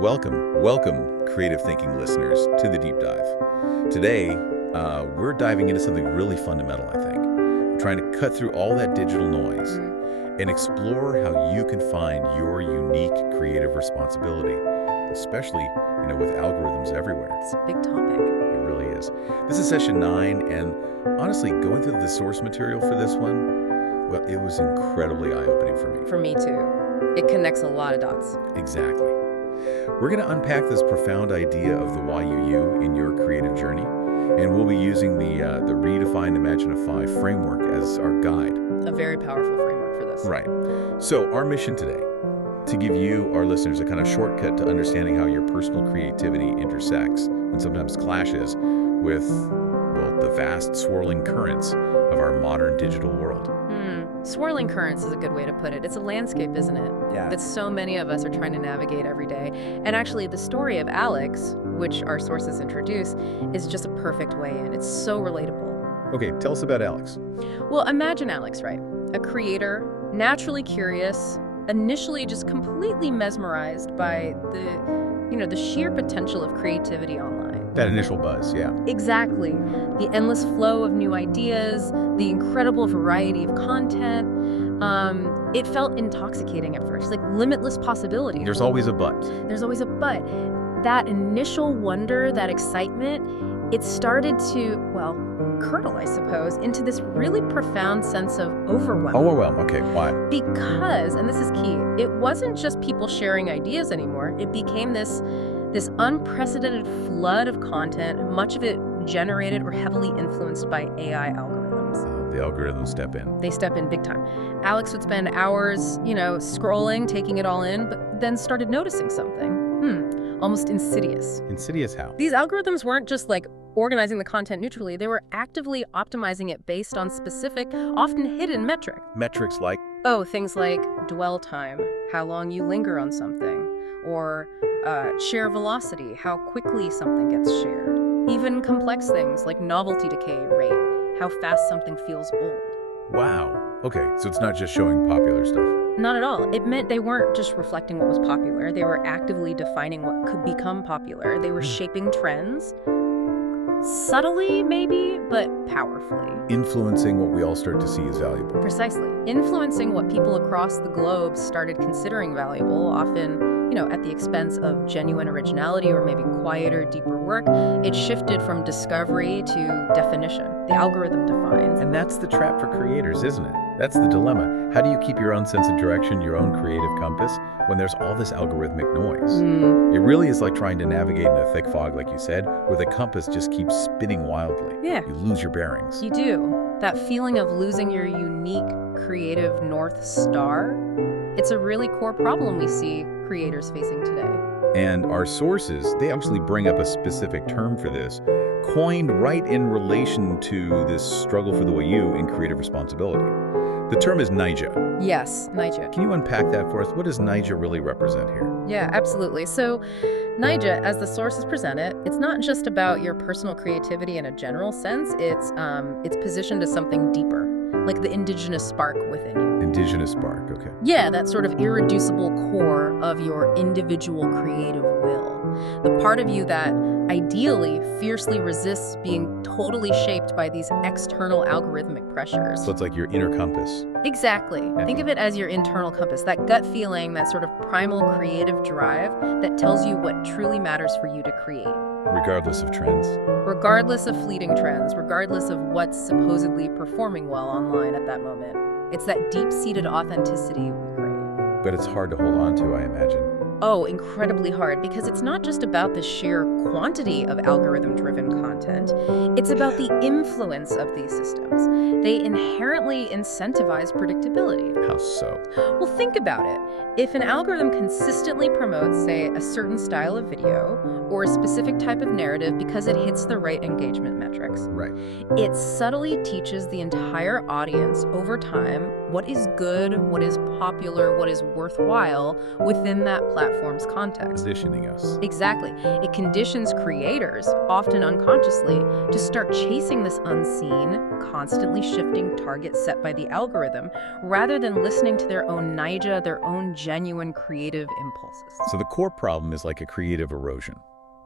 Welcome, creative thinking listeners, to the Deep Dive. Today, we're diving into something really fundamental, I think. We're trying to cut through all that digital noise and explore how you can find your unique creative responsibility, especially, with algorithms everywhere. It's a big topic. It really is. This is session 9, and honestly, going through the source material for this one, well, it was incredibly eye-opening for me. For me, too. It connects a lot of dots. Exactly. We're going to unpack this profound idea of the why you in your creative journey, and we'll be using the Redefined Imagine Framework as our guide. A very powerful framework for this. Right. So our mission today, to give you, our listeners, a kind of shortcut to understanding how your personal creativity intersects and sometimes clashes with, well, the vast swirling currents of our modern digital world. Swirling currents is a good way to put it. It's a landscape, isn't it? Yeah. That so many of us are trying to navigate every day. And actually, the story of Alex, which our sources introduce, is just a perfect way in. It's so relatable. Okay, tell us about Alex. Well, imagine Alex, right? A creator, naturally curious, initially just completely mesmerized by the sheer potential of creativity online. That initial buzz, yeah. Exactly. The endless flow of new ideas, the incredible variety of content. It felt intoxicating at first, like limitless possibilities. There's always a but. There's always a but. That initial wonder, that excitement, it started to, well, curdle, I suppose, into this really profound sense of overwhelm. Overwhelm, okay, why? Because, and this is key, it wasn't just people sharing ideas anymore. It became this unprecedented flood of content, much of it generated or heavily influenced by AI algorithms. The algorithms step in. They step in big time. Alex would spend hours, scrolling, taking it all in, but then started noticing something. Almost insidious. Insidious how? These algorithms weren't just organizing the content neutrally, they were actively optimizing it based on specific, often hidden metrics. Metrics like? Oh, things like dwell time, how long you linger on something, or share velocity, how quickly something gets shared. Even complex things like novelty decay rate, how fast something feels old. Wow. Okay, so it's not just showing popular stuff. Not at all. It meant they weren't just reflecting what was popular. They were actively defining what could become popular. They were shaping trends, subtly maybe, but powerfully. Influencing what we all start to see as valuable. Precisely. Influencing what people across the globe started considering valuable, often at the expense of genuine originality or maybe quieter, deeper work. It shifted from discovery to definition. The algorithm defines. And that's the trap for creators, isn't it? That's the dilemma. How do you keep your own sense of direction, your own creative compass, when there's all this algorithmic noise? It really is like trying to navigate in a thick fog, like you said, where the compass just keeps spinning wildly. Yeah. You lose your bearings. You do. That feeling of losing your unique creative North Star, it's a really core problem we see creators facing today. And our sources, they actually bring up a specific term for this, coined right in relation to this struggle for the way you in creative responsibility. The term is Nija. Yes, Nija. Can you unpack that for us? What does Nija really represent here? Yeah, absolutely. So Nija, as the sources present it, it's not just about your personal creativity in a general sense. It's positioned as something deeper, like the indigenous spark within you. Indigenous spark, okay. Yeah, that sort of irreducible core of your individual creative will. The part of you that ideally fiercely resists being totally shaped by these external algorithmic pressures. So it's like your inner compass. Exactly. Think of it as your internal compass, that gut feeling, that sort of primal creative drive that tells you what truly matters for you to create. Regardless of trends. Regardless of fleeting trends, regardless of what's supposedly performing well online at that moment. It's that deep-seated authenticity we crave. But it's hard to hold on to, I imagine. Oh, incredibly hard, because it's not just about the sheer quantity of algorithm-driven content. It's about the influence of these systems. They inherently incentivize predictability. How so? Well, think about it. If an algorithm consistently promotes, say, a certain style of video or a specific type of narrative because it hits the right engagement metrics, Right. it subtly teaches the entire audience over time what is good, what is popular, what is worthwhile within that platform's context. Positioning us. Exactly. It conditions creators, often unconsciously, to start chasing this unseen, constantly shifting target set by the algorithm, rather than listening to their own naija, their own genuine creative impulses. So the core problem is like a creative erosion.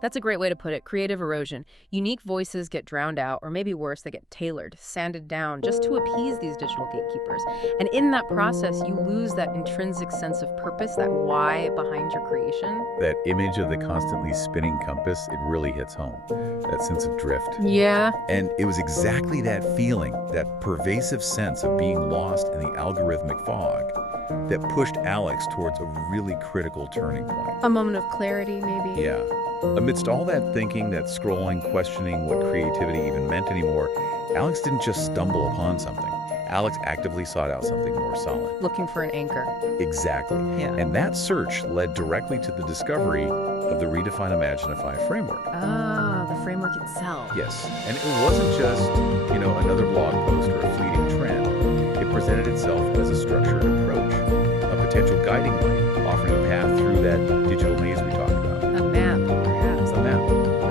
That's a great way to put it. Creative erosion. Unique voices get drowned out, or maybe worse, they get tailored, sanded down, just to appease these digital gatekeepers. And in that process, you lose that intrinsic sense of purpose, that why behind your creation. That image of the constantly spinning compass, it really hits home. That sense of drift. Yeah. And it was exactly that feeling, that pervasive sense of being lost in the algorithmic fog, that pushed Alex towards a really critical turning point. A moment of clarity, maybe? Yeah. Amidst all that thinking, that scrolling, questioning what creativity even meant anymore, Alex didn't just stumble upon something. Alex actively sought out something more solid. Looking for an anchor. Exactly. Yeah. And that search led directly to the discovery of the Redefined Imagine Framework. Ah, the framework itself. Yes. And it wasn't just, another blog post or a fleeting trend. It presented itself as a structured approach, a potential guiding light, offering a path through that digital maze we talked about. A map, perhaps. A map.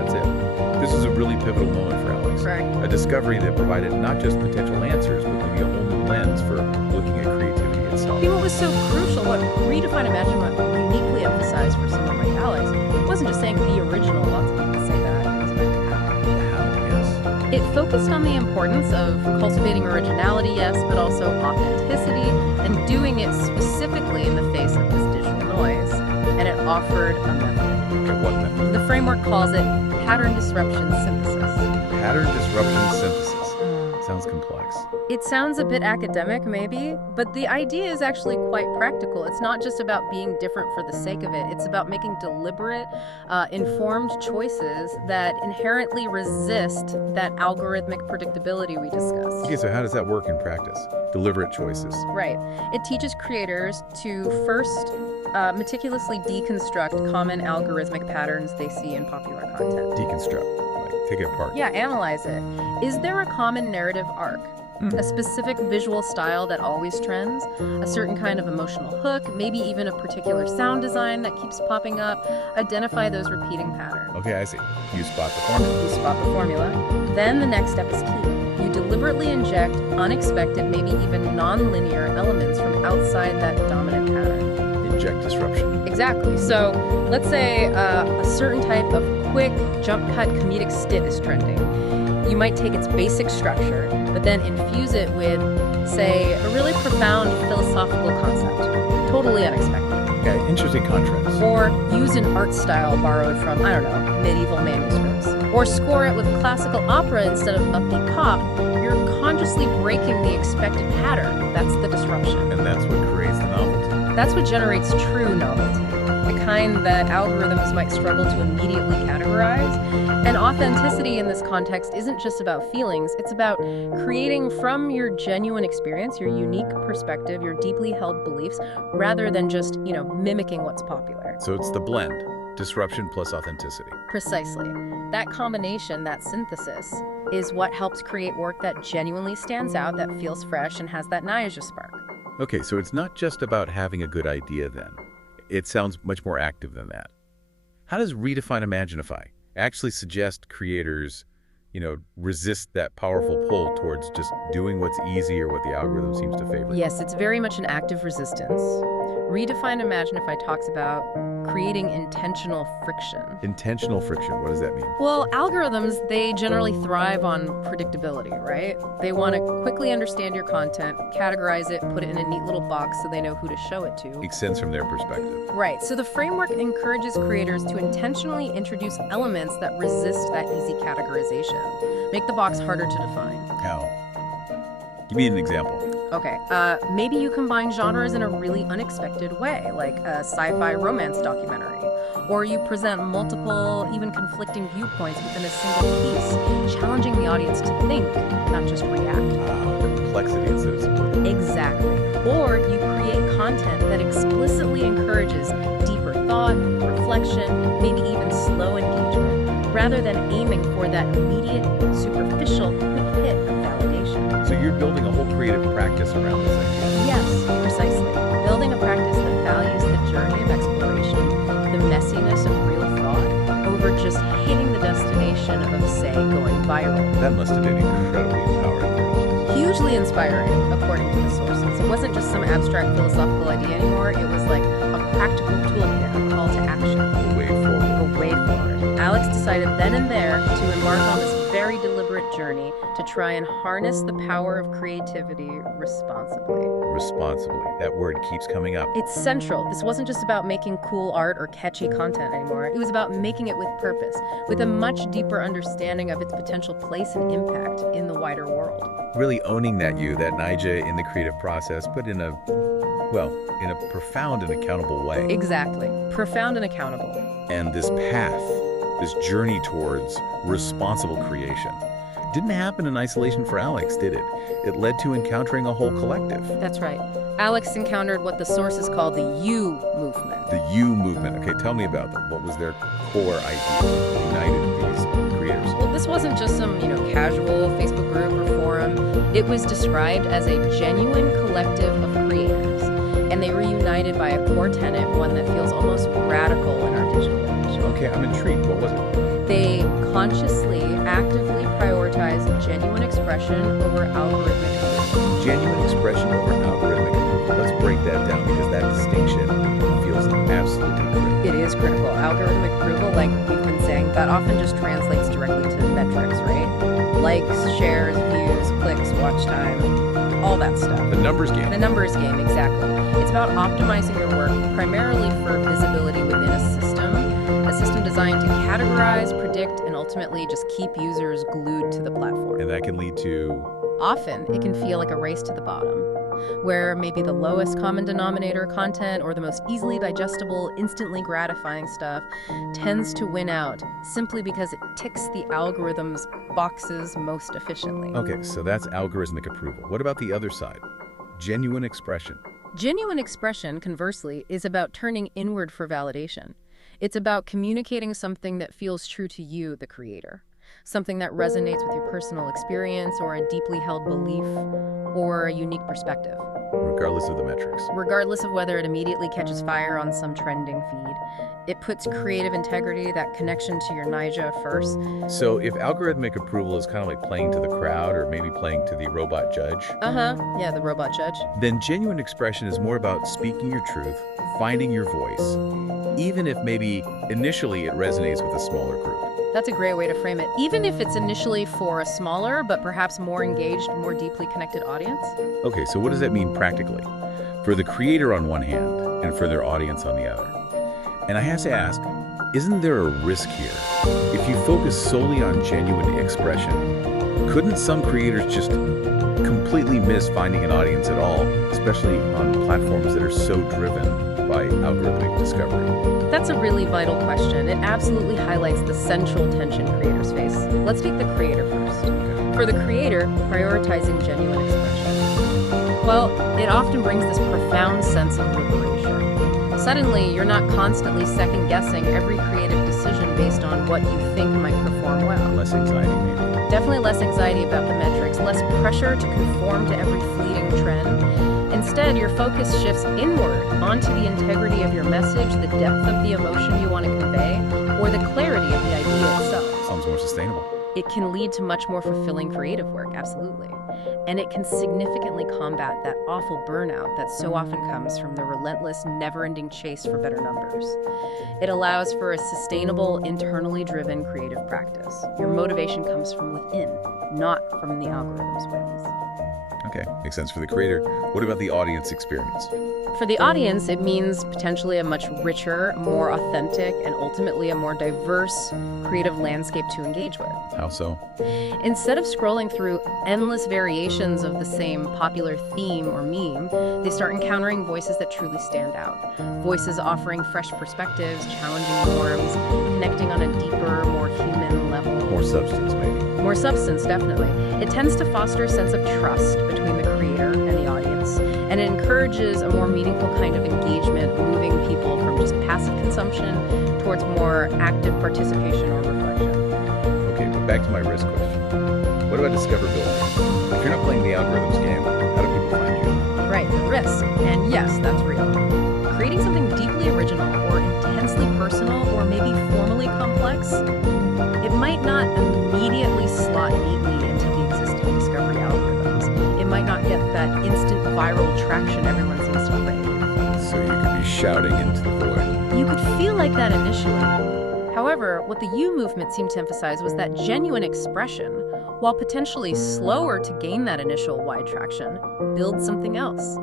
That's it. This was a really pivotal moment for Alex. Right. A discovery that provided not just potential answers, but maybe a whole new lens for looking at creativity itself. You know what was so crucial, what Redefined Imagine uniquely emphasized for someone like Alex, wasn't just saying be original, lots of people say that. It was about how. Yes. It focused on the importance of cultivating originality, yes, but also authenticity, and doing it specifically in the face of this digital noise. And it offered a method. Okay, what method? The framework calls it pattern disruption synthesis. Pattern disruption synthesis. Sounds complex. It sounds a bit academic, maybe, but the idea is actually quite practical. It's not just about being different for the sake of it. It's about making deliberate, informed choices that inherently resist that algorithmic predictability we discussed. Okay, so how does that work in practice? Deliberate choices. Right. It teaches creators to first meticulously deconstruct common algorithmic patterns they see in popular content. Deconstruct. Take it apart. Yeah, analyze it. Is there a common narrative arc? A specific visual style that always trends? A certain kind of emotional hook? Maybe even a particular sound design that keeps popping up? Identify those repeating patterns. Okay, I see. You spot the formula. You spot the formula. Then the next step is key. You deliberately inject unexpected, maybe even non-linear elements from outside that dominant pattern. Inject disruption. Exactly. So let's say a certain type of quick jump cut comedic skit is trending. You might take its basic structure, but then infuse it with, say, a really profound philosophical concept. Totally unexpected. Okay, interesting contrast. Or use an art style borrowed from, I don't know, medieval manuscripts. Or score it with classical opera instead of upbeat pop. You're consciously breaking the expected pattern. That's the disruption. And that's what creates the novelty. That's what generates true novelty, the kind that algorithms might struggle to immediately categorize. And authenticity in this context isn't just about feelings, it's about creating from your genuine experience, your unique perspective, your deeply held beliefs, rather than just, mimicking what's popular. So it's the blend, disruption plus authenticity. Precisely. That combination, that synthesis, is what helps create work that genuinely stands out, that feels fresh, and has that naija spark. Okay, so it's not just about having a good idea then. It sounds much more active than that. How does Redefine Imaginify actually suggest creators, resist that powerful pull towards just doing what's easy or what the algorithm seems to favor? Yes, it's very much an active resistance. Redefined Imaginify talks about creating intentional friction. Intentional friction, what does that mean? Well, algorithms, they generally thrive on predictability, right? They want to quickly understand your content, categorize it, put it in a neat little box so they know who to show it to. Makes sense from their perspective. Right, so the framework encourages creators to intentionally introduce elements that resist that easy categorization. Make the box harder to define. How? Give me an example. Okay, maybe you combine genres in a really unexpected way, like a sci-fi romance documentary. Or you present multiple, even conflicting viewpoints within a single piece, challenging the audience to think, not just react. Complexity instead of simplicity. Exactly. Or you create content that explicitly encourages deeper thought, reflection, maybe even slow engagement. rather than aiming for that immediate, superficial, quick hit of validation. So you're building a whole creative practice around this idea. Yes, precisely. Building a practice that values the journey of exploration, the messiness of real thought, over just hitting the destination of, say, going viral. That must have been incredibly empowering for all. Hugely inspiring, according to the sources. It wasn't just some abstract philosophical idea anymore. It was like a practical toolkit, a call to action. The way forward. A way forward. Alex decided then and there to embark on this very deliberate journey to try and harness the power of creativity responsibly. Responsibly. That word keeps coming up. It's central. This wasn't just about making cool art or catchy content anymore. It was about making it with purpose, with a much deeper understanding of its potential place and impact in the wider world. Really owning that Nija in the creative process, but in a profound and accountable way. Exactly. Profound and accountable. And this path, this journey towards responsible creation, didn't happen in isolation for Alex, did it? It led to encountering a whole collective. That's right. Alex encountered what the sources call the You movement. The You movement. Okay, tell me about them. What was their core idea that united these creators? Well, this wasn't just some, casual Facebook group or forum. It was described as a genuine collective of creators. And they were united by a core tenet, one that feels almost radical in our digital age. Okay, I'm intrigued. What was it? They consciously, actively prioritize genuine expression over algorithmic approval. Genuine expression over algorithmic approval. Let's break that down because that distinction feels absolutely critical. It is critical. Algorithmic approval, like we've been saying, that often just translates directly to metrics, right? Likes, shares, views, clicks, watch time, all that stuff. The numbers game. The numbers game, exactly. It's about optimizing your work primarily for visibility within a system designed to categorize, predict, and ultimately just keep users glued to the platform. And that can lead to... Often, it can feel like a race to the bottom, where maybe the lowest common denominator content or the most easily digestible, instantly gratifying stuff tends to win out simply because it ticks the algorithm's boxes most efficiently. Okay, so that's algorithmic approval. What about the other side? Genuine expression. Genuine expression, conversely, is about turning inward for validation. It's about communicating something that feels true to you, the creator. Something that resonates with your personal experience or a deeply held belief or a unique perspective. Regardless of the metrics. Regardless of whether it immediately catches fire on some trending feed. It puts creative integrity, that connection to your Nija first. So if algorithmic approval is kind of like playing to the crowd or maybe playing to the robot judge. Yeah, the robot judge. Then genuine expression is more about speaking your truth, finding your voice, even if maybe initially it resonates with a smaller group. That's a great way to frame it. Even if it's initially for a smaller, but perhaps more engaged, more deeply connected audience. Okay, so what does that mean practically? For the creator on one hand and for their audience on the other. And I have to ask, isn't there a risk here? If you focus solely on genuine expression, couldn't some creators just completely miss finding an audience at all, especially on platforms that are so driven by algorithmic discovery? That's a really vital question. It absolutely highlights the central tension creators face. Let's take the creator first. Okay. For the creator, prioritizing genuine expression. Well, it often brings this profound sense of liberation. Suddenly, you're not constantly second-guessing every creative decision based on what you think might perform well. Less anxiety, maybe. Definitely less anxiety about the metrics, less pressure to conform to every fleeting trend. Instead, your focus shifts inward onto the integrity of your message, the depth of the emotion you want to convey, or the clarity of the idea itself. Sounds more sustainable. It can lead to much more fulfilling creative work, absolutely. And it can significantly combat that awful burnout that so often comes from the relentless, never-ending chase for better numbers. It allows for a sustainable, internally driven creative practice. Your motivation comes from within, not from the algorithm's whims. Okay, makes sense for the creator. What about the audience experience? For the audience, it means potentially a much richer, more authentic, and ultimately a more diverse creative landscape to engage with. How so? Instead of scrolling through endless variations of the same popular theme or meme, they start encountering voices that truly stand out. Voices offering fresh perspectives, challenging norms, connecting on a deeper, more human level. More substance, maybe. More substance, definitely. It tends to foster a sense of trust between the creator and the audience, and it encourages a more meaningful kind of engagement, moving people from just passive consumption towards more active participation or reflection. Okay, but back to my risk question. What about discoverability? If you're not playing the algorithms game, how do people find you? Right, the risk. And yes, that's real. Creating something deeply original or intensely personal or maybe formally complex, it might not immediately slot neatly into the existing discovery algorithms. It might not get that instant viral traction everyone seems to crave. So you could be shouting into the void. You could feel like that initially. However, what the You movement seemed to emphasize was that genuine expression, while potentially slower to gain that initial wide traction, builds something else.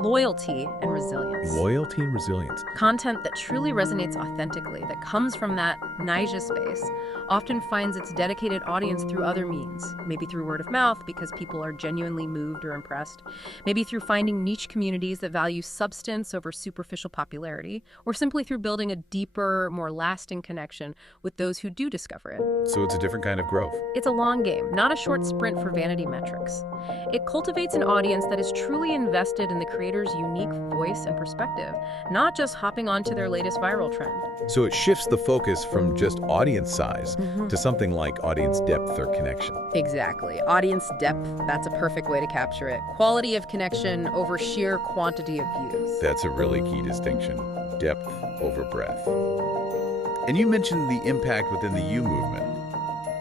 Loyalty and resilience. Loyalty and resilience. Content that truly resonates authentically, that comes from that Naija space, often finds its dedicated audience through other means. Maybe through word of mouth because people are genuinely moved or impressed. Maybe through finding niche communities that value substance over superficial popularity. Or simply through building a deeper, more lasting connection with those who do discover it. So it's a different kind of growth. It's a long game, not a short sprint for vanity metrics. It cultivates an audience that is truly invested in the creator's unique voice and perspective, not just hopping onto their latest viral trend. So it shifts the focus from just audience size to something like audience depth or connection. Exactly. Audience depth, that's a perfect way to capture it. Quality of connection over sheer quantity of views. That's a really key distinction. Depth over breadth. And you mentioned the impact within the You movement.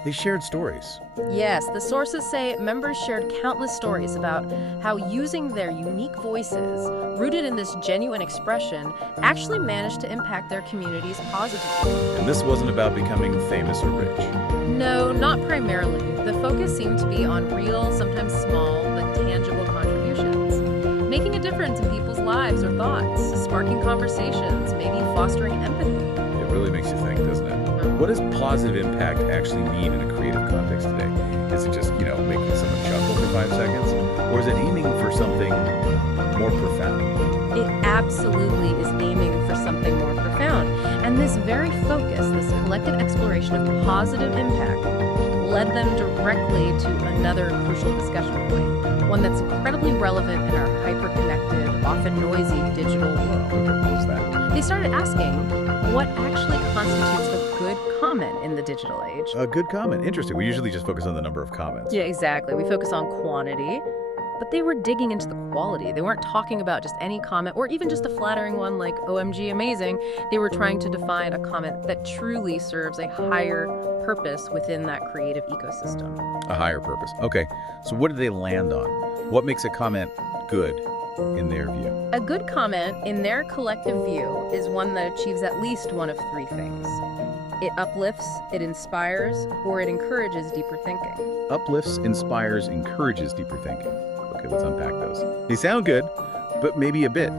They shared stories. Yes, the sources say members shared countless stories about how using their unique voices, rooted in this genuine expression, actually managed to impact their communities positively. And this wasn't about becoming famous or rich. No, not primarily. The focus seemed to be on real, sometimes small, but tangible contributions. Making a difference in people's lives or thoughts, sparking conversations, maybe fostering empathy. It really makes you think, doesn't it? What does positive impact actually mean in a creative context today? Is it just, making someone chuckle for 5 seconds? Or is it aiming for something more profound? It absolutely is aiming for something more profound. And this very focus, this collective exploration of positive impact, led them directly to another crucial discussion point, one that's incredibly relevant in our hyper-connected, often noisy digital world. What was that? They started asking, what actually constitutes a good comment in the digital age? A good comment. Interesting. We usually just focus on the number of comments. Yeah, exactly. We focus on quantity, but they were digging into the quality. They weren't talking about just any comment or even just a flattering one like OMG amazing. They were trying to define a comment that truly serves a higher purpose within that creative ecosystem. A higher purpose. Okay. So what did they land on? What makes a comment good in their view? A good comment, in their collective view, is one that achieves at least one of 3 things. It uplifts, it inspires, or it encourages deeper thinking. Uplifts, inspires, encourages deeper thinking. Okay, let's unpack those. They sound good, but maybe a bit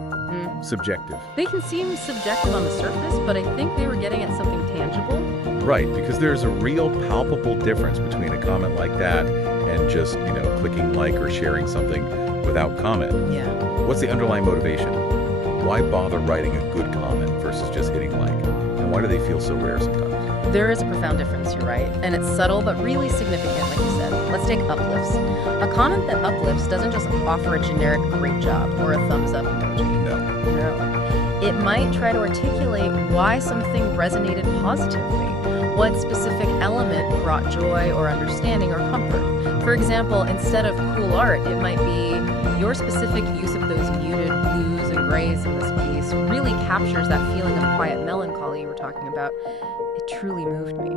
subjective. They can seem subjective on the surface, but I think they were getting at something tangible. Right, because there's a real palpable difference between a comment like that and just, clicking like or sharing something without comment. Yeah. What's the underlying motivation? Why bother writing a good comment versus just hitting like? And why do they feel so rare sometimes? There is a profound difference, you're right. And it's subtle but really significant, like you said. Let's take uplifts. A comment that uplifts doesn't just offer a generic great job or a thumbs up emoji. No. It might try to articulate why something resonated positively. What specific element brought joy or understanding or comfort. For example, instead of cool art, it might be your specific use of those muted blues and grays in this piece really captures that feeling of quiet melancholy you were talking about. It truly moved me.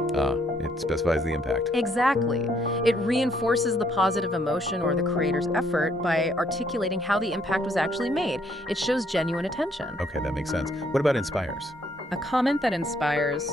It specifies the impact. Exactly. It reinforces the positive emotion or the creator's effort by articulating how the impact was actually made. It shows genuine attention. Okay, that makes sense. What about inspires? A comment that inspires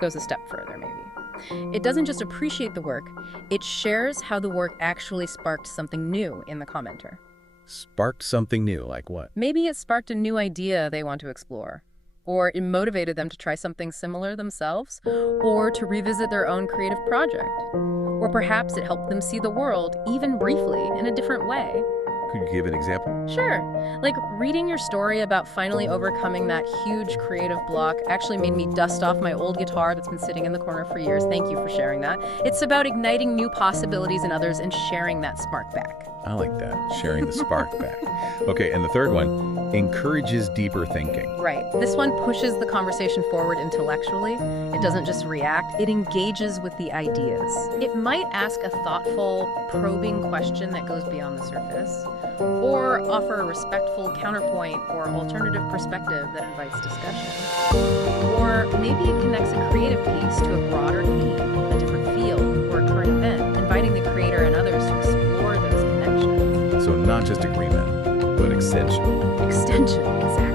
goes a step further, maybe. It doesn't just appreciate the work, it shares how the work actually sparked something new in the commenter. Sparked something new, like what? Maybe it sparked a new idea they want to explore. Or it motivated them to try something similar themselves, or to revisit their own creative project. Or perhaps it helped them see the world, even briefly, in a different way. Could you give an example? Sure. Like reading your story about finally overcoming that huge creative block actually made me dust off my old guitar that's been sitting in the corner for years. Thank you for sharing that. It's about igniting new possibilities in others and sharing that spark back. I like that, sharing the spark back. Okay, and the third one, encourages deeper thinking. Right. This one pushes the conversation forward intellectually. It doesn't just react, it engages with the ideas. It might ask a thoughtful, probing question that goes beyond the surface, or offer a respectful counterpoint or alternative perspective that invites discussion. Or maybe it connects a creative piece to a broader theme, a different field, or a current event, inviting the creator and others to explore those connections. So not just agreement, but extension. Extension, exactly.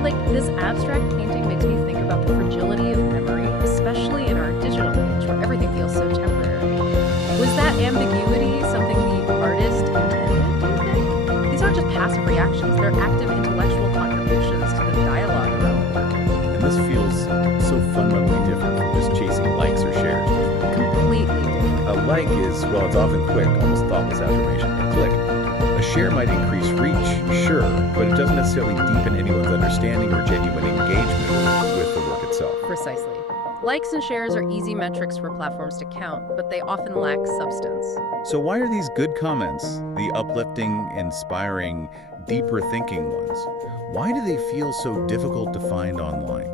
Like, this abstract painting makes me think about the fragility of memory, especially in our digital age, where everything feels so temporary. Was that ambiguity something the artist intended, do you think? These aren't just passive reactions, they're active intellectual contributions to the dialogue around the work. And this feels so fundamentally different from just chasing likes or shares. Completely different. A like is, well, it's often quick, almost thoughtless affirmation. A click. A share might increase reach, sure, but it doesn't necessarily deepen anyone's understanding or genuine engagement with the work itself. Precisely. Likes and shares are easy metrics for platforms to count, but they often lack substance. So why are these good comments, the uplifting, inspiring, deeper thinking ones, why do they feel so difficult to find online?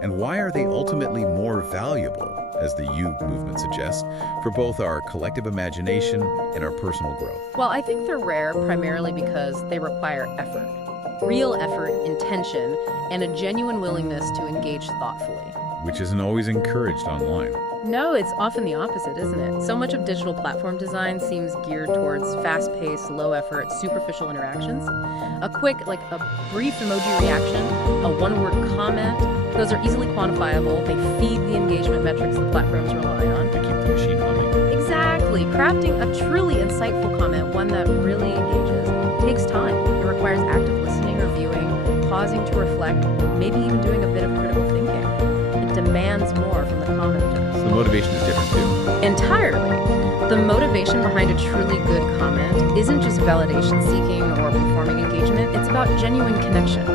And why are they ultimately more valuable, as the You movement suggests, for both our collective imagination and our personal growth? Well, I think they're rare primarily because they require effort. Real effort, intention, and a genuine willingness to engage thoughtfully. Which isn't always encouraged online. No, it's often the opposite, isn't it? So much of digital platform design seems geared towards fast-paced, low-effort, superficial interactions. A quick, a brief emoji reaction, a one-word comment, those are easily quantifiable. They feed the engagement metrics the platforms rely on. To keep the machine humming. Exactly. Crafting a truly insightful comment, one that really engages, takes time. It requires active listening or viewing, pausing to reflect, maybe even doing a bit of critical thinking. It demands more from the commenters. So the motivation is different too. Entirely. The motivation behind a truly good comment isn't just validation seeking or performing engagement, it's about genuine connection,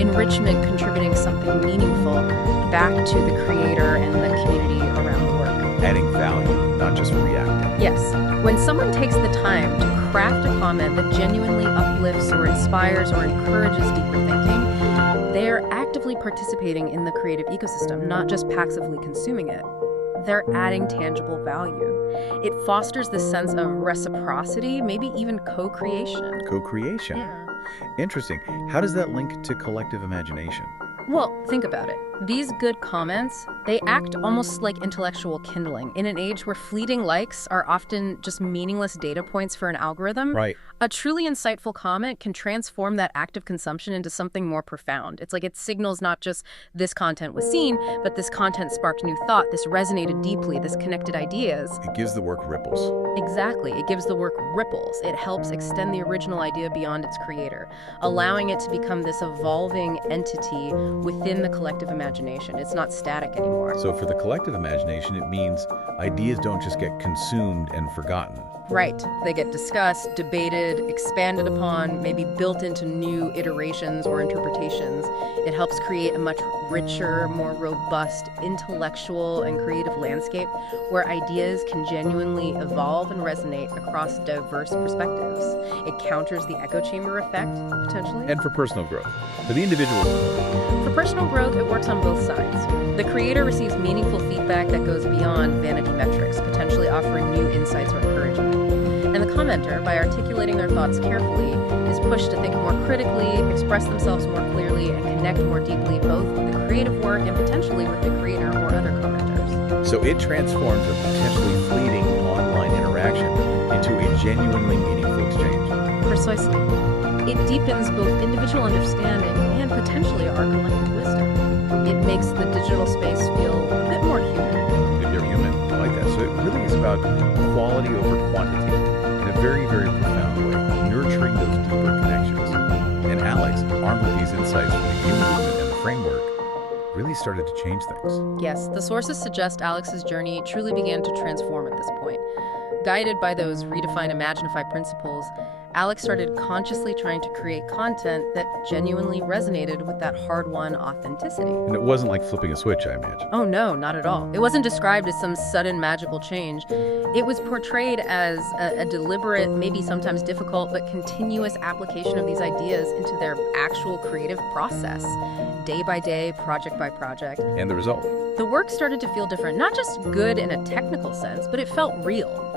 enrichment, contributing something meaningful back to the creator and the community around the work. Adding value, not just reacting. Yes. When someone takes the time to craft a comment that genuinely uplifts or inspires or encourages deeper thinking, they're actively participating in the creative ecosystem, not just passively consuming it. They're adding tangible value. It fosters this sense of reciprocity, maybe even co-creation. Co-creation. Yeah. Interesting. How does that link to collective imagination? Well, think about it. These good comments, they act almost like intellectual kindling. In an age where fleeting likes are often just meaningless data points for an algorithm, Right. a truly insightful comment can transform that active consumption into something more profound. It's like it signals not just this content was seen, but this content sparked new thought, this resonated deeply, this connected ideas. It gives the work ripples. Exactly. It gives the work ripples. It helps extend the original idea beyond its creator, allowing it to become this evolving entity within the collective imagination. It's not static anymore. So for the collective imagination, it means ideas don't just get consumed and forgotten. Right. They get discussed, debated, expanded upon, maybe built into new iterations or interpretations. It helps create a much richer, more robust, intellectual and creative landscape where ideas can genuinely evolve and resonate across diverse perspectives. It counters the echo chamber effect, potentially. And for personal growth. For the individual. For personal growth, it works on both sides. The creator receives meaningful feedback that goes beyond vanity metrics, potentially offering new insights or encouragement. And the commenter, by articulating their thoughts carefully, is pushed to think more critically, express themselves more clearly, and connect more deeply both with the creative work and potentially with the creator or other commenters. So it transforms a potentially fleeting online interaction into a genuinely meaningful exchange. Precisely. It deepens both individual understanding and potentially our collective wisdom. It makes the digital space feel a bit more human. If you're human, I like that. So it really is about quality over quantity in a very, very profound way, nurturing those deeper connections. And Alex, armed with these insights from the You movement and the framework, really started to change things. Yes, the sources suggest Alex's journey truly began to transform at this point. Guided by those redefined Imaginify principles, Alex started consciously trying to create content that genuinely resonated with that hard-won authenticity. And it wasn't like flipping a switch, I imagine. Oh no, not at all. It wasn't described as some sudden magical change. It was portrayed as a deliberate, maybe sometimes difficult, but continuous application of these ideas into their actual creative process, day by day, project by project. And the result? The work started to feel different, not just good in a technical sense, but it felt real.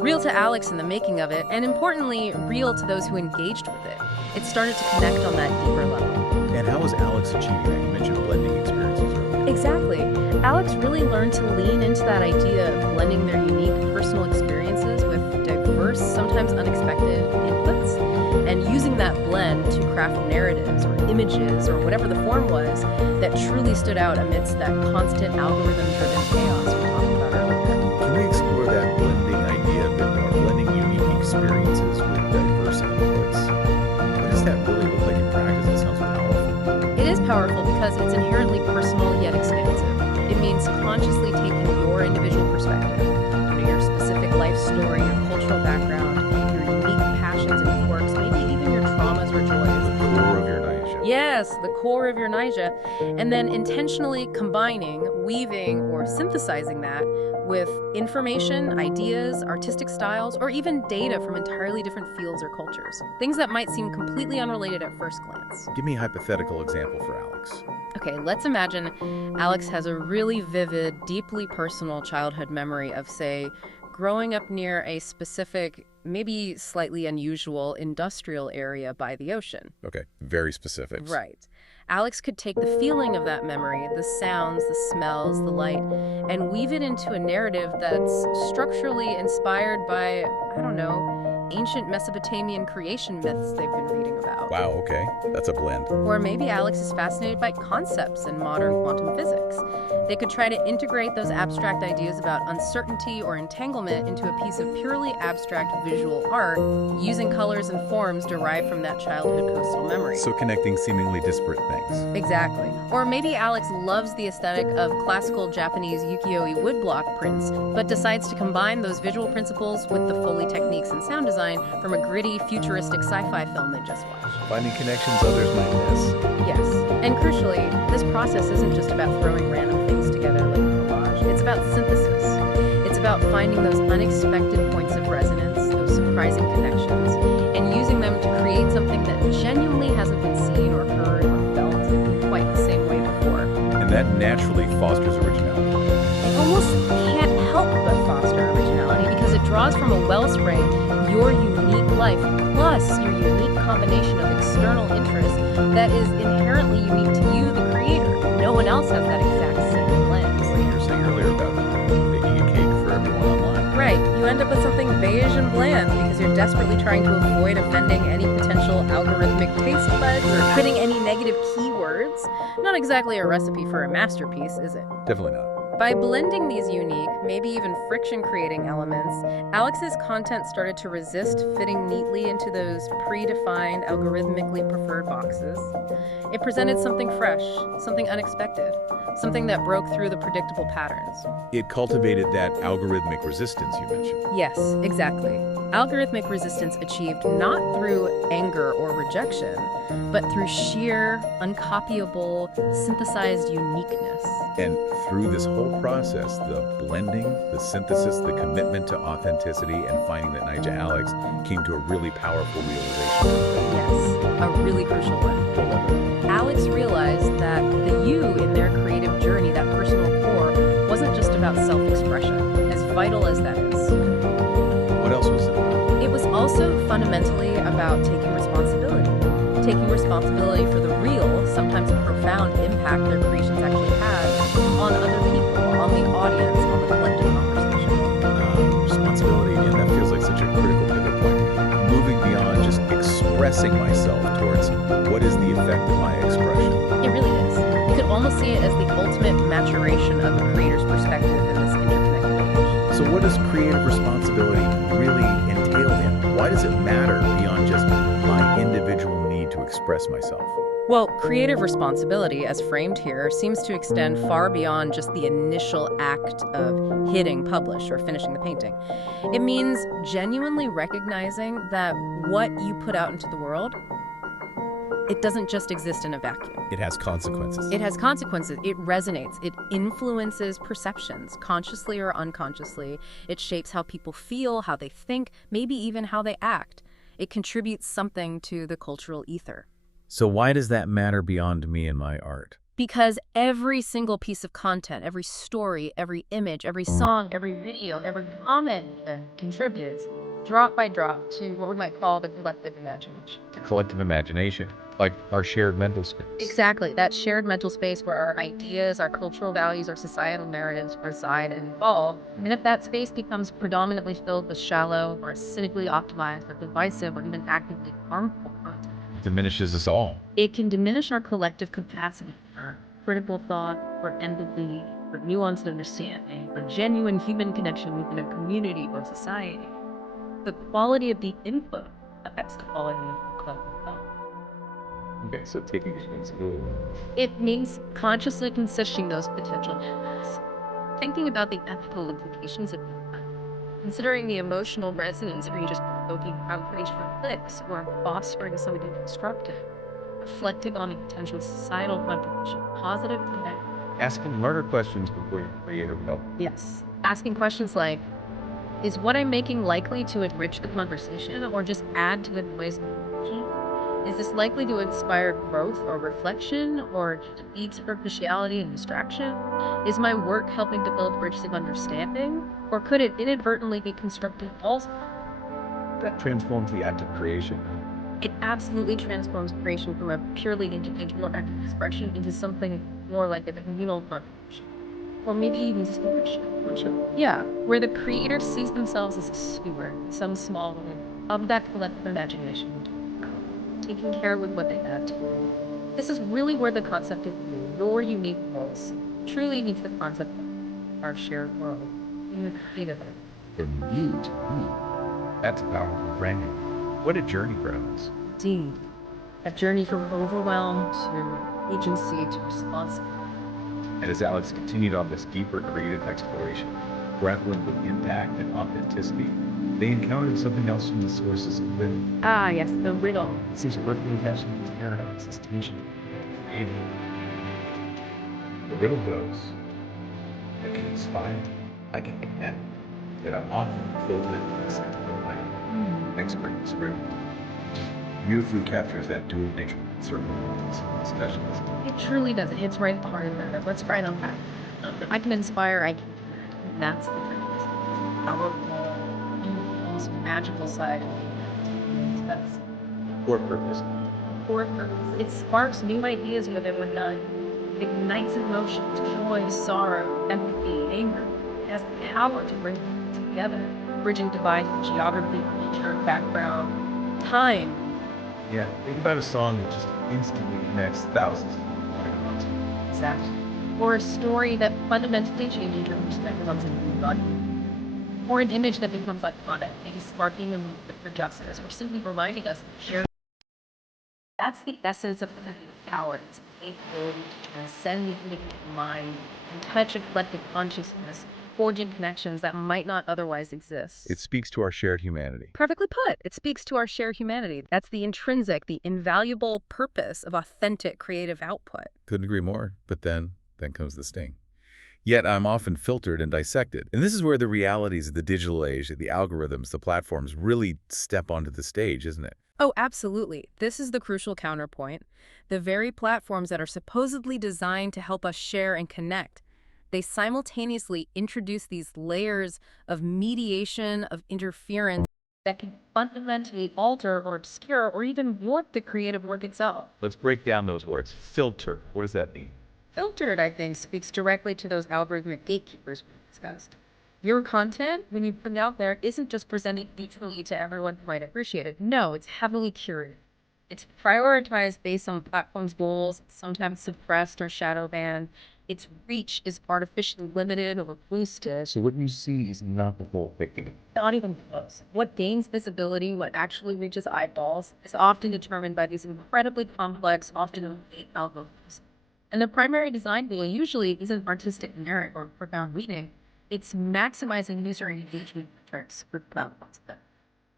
Real to Alex in the making of it, and importantly, real to those who engaged with it. It started to connect on that deeper level. And how was Alex achieving that? You mentioned blending experiences earlier. Exactly. Alex really learned to lean into that idea of blending their unique personal experiences with diverse, sometimes unexpected inputs, and using that blend to craft narratives or images or whatever the form was that truly stood out amidst that constant algorithm-driven chaos we talked about earlier. Can we explore that blending idea a bit more? Blending unique experiences with diverse inputs. What does that really look like in practice? It sounds powerful. It is powerful because it's inherently personal yet expansive. It means consciously taking your individual perspective, your specific life story, your cultural background, your unique passions and quirks, maybe even your traumas or joys. The core of your nature. Yes, the core of your naija, and then intentionally combining, weaving, or synthesizing that with information, ideas, artistic styles, or even data from entirely different fields or cultures. Things that might seem completely unrelated at first glance. Give me a hypothetical example for Alex. Okay, let's imagine Alex has a really vivid, deeply personal childhood memory of, say, growing up near a specific, maybe slightly unusual industrial area by the ocean. Okay, very specific. Right. Alex could take the feeling of that memory, the sounds, the smells, the light, and weave it into a narrative that's structurally inspired by, I don't know, ancient Mesopotamian creation myths they've been reading about. Wow, okay. That's a blend. Or maybe Alex is fascinated by concepts in modern quantum physics. They could try to integrate those abstract ideas about uncertainty or entanglement into a piece of purely abstract visual art using colors and forms derived from that childhood coastal memory. So connecting seemingly disparate things. Exactly. Or maybe Alex loves the aesthetic of classical Japanese ukiyo-e woodblock prints, but decides to combine those visual principles with the Foley techniques and sound design from a gritty, futuristic sci-fi film they just watched. Finding connections others might miss. Yes. And crucially, this process isn't just about throwing random things together like a collage. It's about synthesis. It's about finding those unexpected points of resonance, those surprising connections, and using them to create something that genuinely hasn't been seen or heard or felt in quite the same way before. And that naturally fosters originality. It almost can't help but foster originality because it draws from a wellspring your unique life plus your unique combination of external interests that is inherently unique to you, the creator. No one else has that exact same lens. Like you were saying earlier about making a cake for everyone online. Right. You end up with something beige and bland because you're desperately trying to avoid offending any potential algorithmic taste buds or putting any negative keywords. Not exactly a recipe for a masterpiece, is it? Definitely not. By blending these unique, maybe even friction-creating elements, Alex's content started to resist fitting neatly into those predefined, algorithmically preferred boxes. It presented something fresh, something unexpected, something that broke through the predictable patterns. It cultivated that algorithmic resistance you mentioned. Yes, exactly. Algorithmic resistance achieved not through anger or rejection, but through sheer, uncopyable, synthesized uniqueness. And through this whole process, the blending, the synthesis, the commitment to authenticity, and finding that Naija Alex came to a really powerful realization. Yes, a really crucial one. Alex realized that the you in their creative journey, that personal core, wasn't just about self-expression, as vital as that is. What else was it about? It was also fundamentally about taking responsibility. Taking responsibility for the real, sometimes profound impact their creations actually had on other people, on the audience, on the collective conversation. Responsibility, again, that feels like such a critical pivot point. Moving beyond just expressing myself towards what is the effect of my expression. It really is. You could almost see it as the ultimate maturation of a creator's perspective in this interconnected age. So what does creative responsibility really entail then? Why does it matter beyond just my individual need to express myself? Well, creative responsibility, as framed here, seems to extend far beyond just the initial act of hitting publish or finishing the painting. It means genuinely recognizing that what you put out into the world, it doesn't just exist in a vacuum. It has consequences. It has consequences. It resonates. It influences perceptions, consciously or unconsciously. It shapes how people feel, how they think, maybe even how they act. It contributes something to the cultural ether. So why does that matter beyond me and my art? Because every single piece of content, every story, every image, every song, every video, every comment contributes drop by drop to what we might call the collective imagination. The collective imagination, like our shared mental space. Exactly, that shared mental space where our ideas, our cultural values, our societal narratives reside and evolve. And if that space becomes predominantly filled with shallow or cynically optimized or divisive or even actively harmful content, Diminishes us all. it can diminish our collective capacity for critical thought, for empathy, for nuanced understanding, for genuine human connection within a community or society. The quality of the input affects the quality of the collective thought. Okay, so taking responsibility. It means consciously considering those potential impacts, thinking about the ethical implications of impact, considering the emotional resonance of just provoking outrage for clicks or fostering something constructive, reflecting on the potential societal contribution, positive and negative. Asking harder questions before you create or help. Yes. Asking questions like, is what I'm making likely to enrich the conversation or just add to the noise? Is this likely to inspire growth or reflection or to lead superficiality and distraction? Is my work helping to build bridges of understanding? Or could it inadvertently be constructive also? That transforms the act of creation. It absolutely transforms creation from a purely individual act of expression into something more like a communal contribution. Or maybe even stewardship. Yeah, where the creator sees themselves as a steward, some small way, of that collective imagination, taking care with what they have. This is really where the concept of your unique voice truly meets the concept of our shared world in the creative. From you to me. That's powerful branding. What a journey for us. Indeed. A journey from overwhelm to agency to responsibility. And as Alex continued on this deeper creative exploration, grappling with impact and authenticity, they encountered something else from the sources of living. Ah, yes, the riddle. Seems working intention is paradox, this tension, creative. The riddle goes, I can inspire, I can connect, yet I'm often filled with the light. Expert script. Beautifully captures that dual nature, certainly specialist. It truly does. It hits right at the heart of it. Let's try it on that. I can inspire, I can. That's the powerful, most magical side of me. That's For purpose. for purpose. It sparks new ideas within one. It ignites emotions, joy, sorrow, empathy, anger. It has the power to bring them together, bridging divides in geography, culture, background, time. Yeah, think about a song that just instantly connects thousands of people. Exactly. Or a story that fundamentally changes your perspective on something God. Or an image that becomes iconic, maybe sparking a movement for justice, or simply reminding us of shared. That's the essence of creative power. It's the ability to transcend the individual mind and touch a collective consciousness, forging connections that might not otherwise exist. It speaks to our shared humanity. Perfectly put. It speaks to our shared humanity. That's the intrinsic, the invaluable purpose of authentic creative output. Couldn't agree more, but then comes the sting. Yet I'm often filtered and dissected. And this is where the realities of the digital age, the algorithms, the platforms really step onto the stage, isn't it? Oh, absolutely. This is the crucial counterpoint. The very platforms that are supposedly designed to help us share and connect, they simultaneously introduce these layers of mediation, of interference that can fundamentally alter or obscure or even warp the creative work itself. Let's break down those words. Filter. What does that mean? Filtered, I think, speaks directly to those algorithmic gatekeepers we discussed. Your content, when you put it out there, isn't just presented neutrally to everyone who might appreciate it. No, it's heavily curated. It's prioritized based on platforms' goals, sometimes suppressed or shadow banned, its reach is artificially limited or boosted. So what you see is not the whole picture. Not even close. What gains visibility, what actually reaches eyeballs, is often determined by these incredibly complex, often opaque algorithms. And the primary design goal usually isn't artistic merit or profound meaning. It's maximizing user engagement metrics for platforms.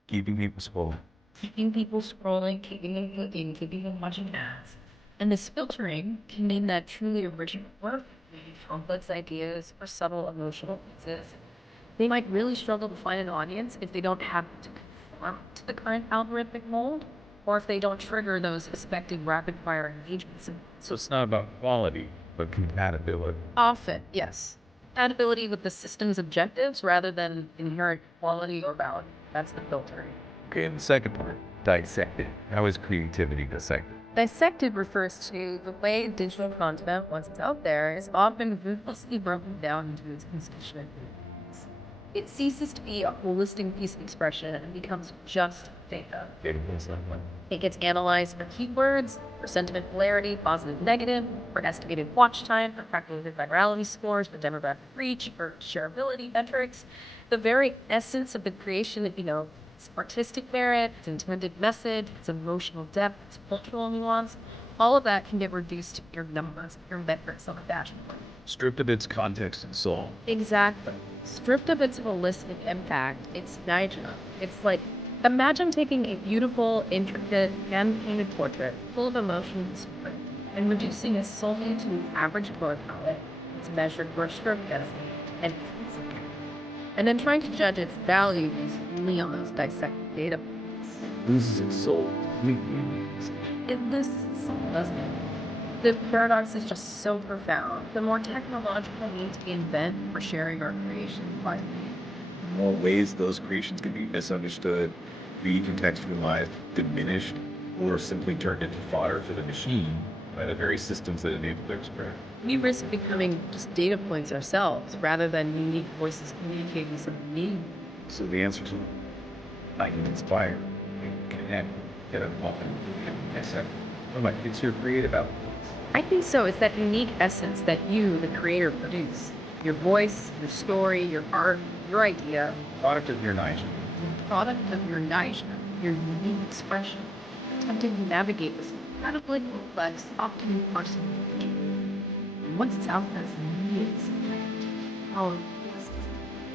Keeping people scrolling. Keeping people scrolling, keeping them clicking, keeping them watching ads. And this filtering can mean that truly original work, maybe complex ideas or subtle emotional pieces, they might really struggle to find an audience if they don't have to conform to the current algorithmic mold, or if they don't trigger those expected rapid-fire engagements. So it's not about quality, but compatibility. Often, yes. Compatibility with the system's objectives rather than inherent quality or value. That's the filtering. Okay, and the second part, dissected. How is creativity dissected? Dissected refers to the way digital content, once it's out there, is often ruthlessly broken down into its constituent components. It ceases to be a holistic piece of expression and becomes just data. It gets analyzed for keywords, for sentiment polarity, positive, negative, for estimated watch time, for calculated virality scores, for demographic reach, for shareability metrics. The very essence of the creation, its artistic merit, its intended message, its emotional depth, its cultural nuance, all of that can get reduced to your numbers, your metrics on a dashboard. Stripped of its context and soul. Exactly. Stripped of its holistic impact, its naija. It's like, imagine taking a beautiful, intricate, hand-painted portrait full of emotions and reducing it solely to an average color palette, its measured brushstroke density, and then trying to judge its value only on those dissected data points. Loses its soul. It loses its soul, doesn't it? The paradox is just so profound. The more technological means we invent for sharing our creations widely, The more ways those creations can be misunderstood, recontextualized, diminished, or simply turned into fodder for the machine by the very systems that enable their spread. we risk becoming just data points ourselves rather than unique voices communicating something meaningful. So the answer to I can inspire, I can connect, get involved, etc. It's your creative output. I think so. It's that unique essence that you, the creator, produce. Your voice, your story, your art, your idea, Product of your niche. product of your niche, your unique expression, attempting to navigate this incredibly complex, often impersonal world. And once it's out there, it's powerful,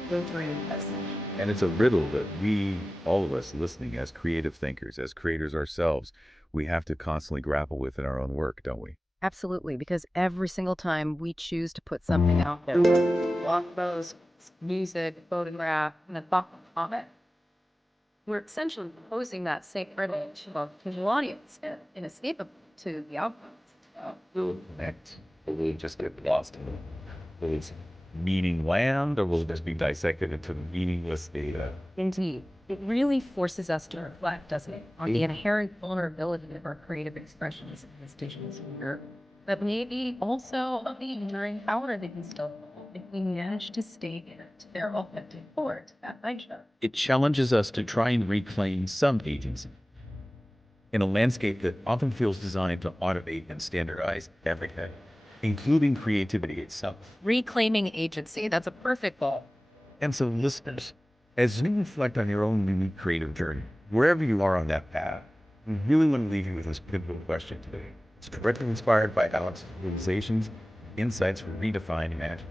filtering message. And it's a riddle that we, all of us listening as creative thinkers, as creators ourselves, we have to constantly grapple with in our own work, don't we? Absolutely, because every single time we choose to put something out there, blog posts, music, photograph, and a thoughtful comment, we're essentially posing that same riddle to a visual audience and inescapable to the outcomes. Will it connect? Will it just get lost in it? Will its meaning land, or will it just be dissected into meaningless data? Indeed, it really forces us to reflect, doesn't it, on the inherent vulnerability of our creative expressions in this digital sphere, but maybe also of the enduring power they can still hold if we manage to stay in it to their authentic core, to that naija. It challenges us to try and reclaim some agency in a landscape that often feels designed to automate and standardize everything, including creativity itself. Reclaiming agency, that's a perfect goal. And so, listeners, as you reflect on your own unique creative journey, wherever you are on that path, we really want to leave you with this pivotal question today. It's directly inspired by Alex's realizations, insights from Redefined Imagine.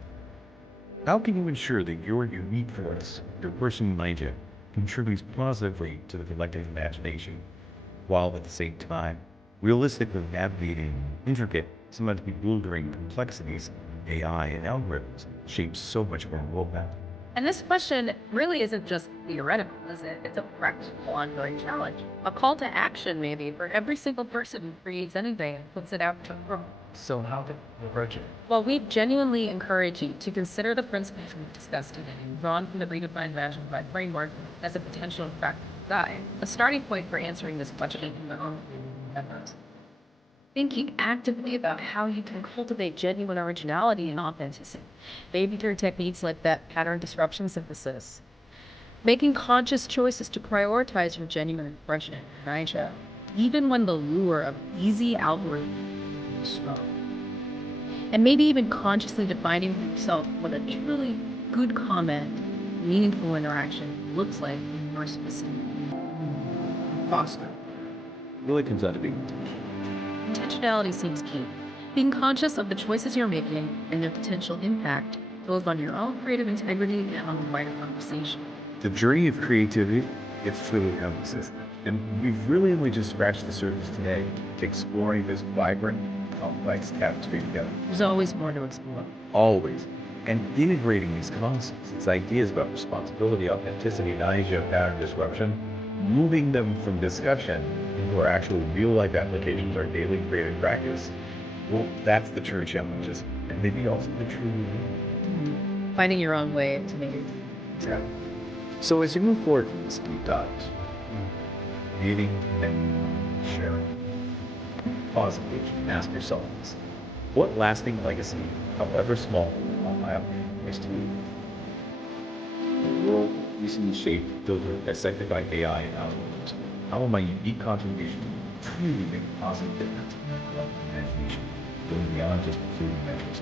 How can you ensure that your unique voice, your personal naija, contributes positively to the collective imagination, while at the same time realistically navigating intricate, sometimes bewildering complexities AI and algorithms shape so much of our roadmap? And this question really isn't just theoretical, is it? It's a practical, ongoing challenge. A call to action, maybe, for every single person who creates anything and puts it out to the world. So how to approach it? Well, we genuinely encourage you to consider the principles we've discussed today, drawn from the Redefined Imagine Framework, as a potential practical guide, a starting point for answering this question in your own efforts. Thinking actively about how you can cultivate genuine originality and authenticity, maybe through techniques like that pattern disruption synthesis. Making conscious choices to prioritize your genuine expression, right? Even when the lure of easy algorithms is strong. and maybe even consciously defining for yourself what a truly good comment, meaningful interaction looks like in your specific foster. Really comes out to be. Intentionality seems key. Being conscious of the choices you're making and their potential impact, both on your own creative integrity and on the wider conversation. The journey of creativity, it's truly encompasses. And we've really only just scratched the surface today, exploring this vibrant, complex tapestry together. There's always more to explore. Always. And integrating these concepts, these ideas about responsibility, authenticity, knowledge of pattern disruption, moving them from discussion into our actual real-life applications, our daily creative practice, well, that's the true challenges, and maybe also the true reward. Finding your own way to make it. Exactly. So as you move forward from this deep dives, meeting and sharing, pause and ask yourself this. What lasting legacy, however small, on my opinion, is to leave? The world recently shaped, filtered, dissected by AI and algorithms. How will my unique contribution truly make a positive difference in love and imagination, going beyond just pursuing measures?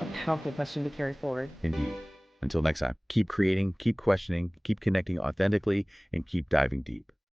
A powerful question to carry forward. Indeed. Until next time, keep creating, keep questioning, keep connecting authentically, and keep diving deep.